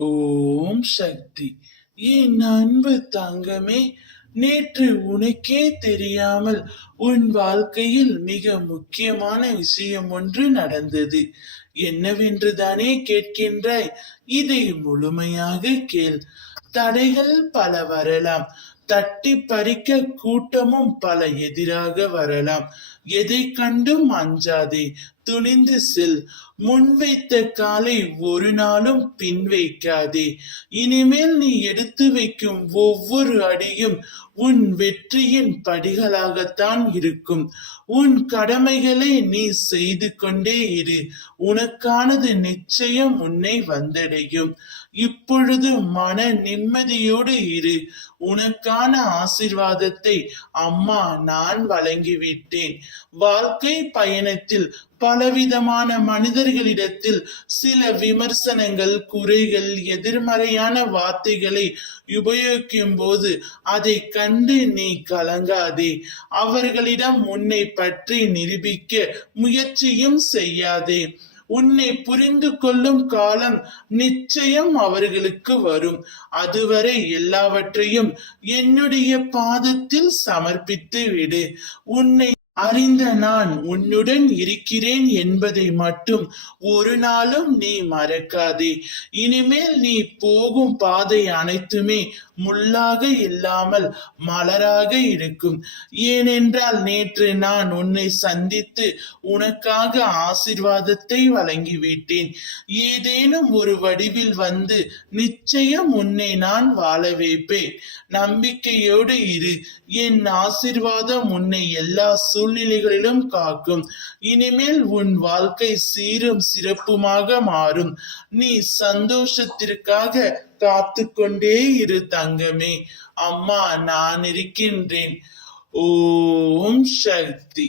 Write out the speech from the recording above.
ஓம் சக்தி. என் அன்பு தங்கமே, நேற்று உனக்கே தெரியாமல் உன் வாழ்க்கையில் மிக முக்கியமான விஷயம் ஒன்று நடந்தது. என்னவென்று தானே கேட்கின்றாய்? இதை முழுமையாக கேள். தடைகள் பல வரலாம், தட்டி பறிக்க கூட்டமும் பல எதிராக வரலாம். எதை கண்டும் அஞ்சாதே, துணிந்து செல். முன்வைத்த காலை ஒரு நாளும் பின் வைக்காதே. இனிமேல் நீ எடுத்து வைக்கும் ஒவ்வொரு அடியும் உன் வெற்றியின் படிகளாகத்தான் இருக்கும். உன் கடமைகளை நீ செய்து கொண்டே இரு. உனக்கானது நிச்சயம் உன்னை வந்தடையும். இப்பொழுது மன நிம்மதியோடு இரு. உனக்கான ஆசீர்வாதத்தை அம்மா நான் வழங்கிவிட்டேன். வாழ்க்கை பயணத்தில் பலவிதமான மனிதர்களிடத்தில் சில விமர்சனங்கள், குறைகள், எதிர்மறையான வார்த்தைகளை உபயோகிக்கும் போது அதை கண்டு நீ கலங்காதே. அவர்களிடம் உன்னை பற்றி நிரூபிக்க முயற்சியும் செய்யாதே. உன்னை புரிந்து கொள்ளும் காலம் நிச்சயம் அவர்களுக்கு வரும். அதுவரை எல்லாவற்றையும் என்னுடைய பாதத்தில் சமர்ப்பித்து விடு. உன்னை அறிந்த நான் உன்னுடன் இருக்கிறேன் என்பதை மட்டும் ஒரு நாளும் நீ மறக்காதே. இனிமேல் நீ போகும் பாதை அனைத்துமே முள்ளாக இல்லாமல் மலராக இருக்கும். ஏனென்றால் நேற்று நான் உன்னை சந்தித்து உனக்காக ஆசீர்வாதத்தை வழங்கிவிட்டேன். ஏதேனும் ஒரு வடிவில் வந்து நிச்சயம் உன்னை நான் வாழ வைப்பேன். நம்பிக்கையோடு இரு. என் ஆசீர்வாதம் உன்னை எல்லா சூழ்நிலைகளிலும் காக்கும். இனிமேல் உன் வாழ்க்கை சீரும் சிறப்புமாக மாறும். நீ சந்தோஷத்திற்காக காத்து கொண்டே இரு தங்கமே. அம்மா நான் இருக்கின்றேன். ஓம் சக்தி.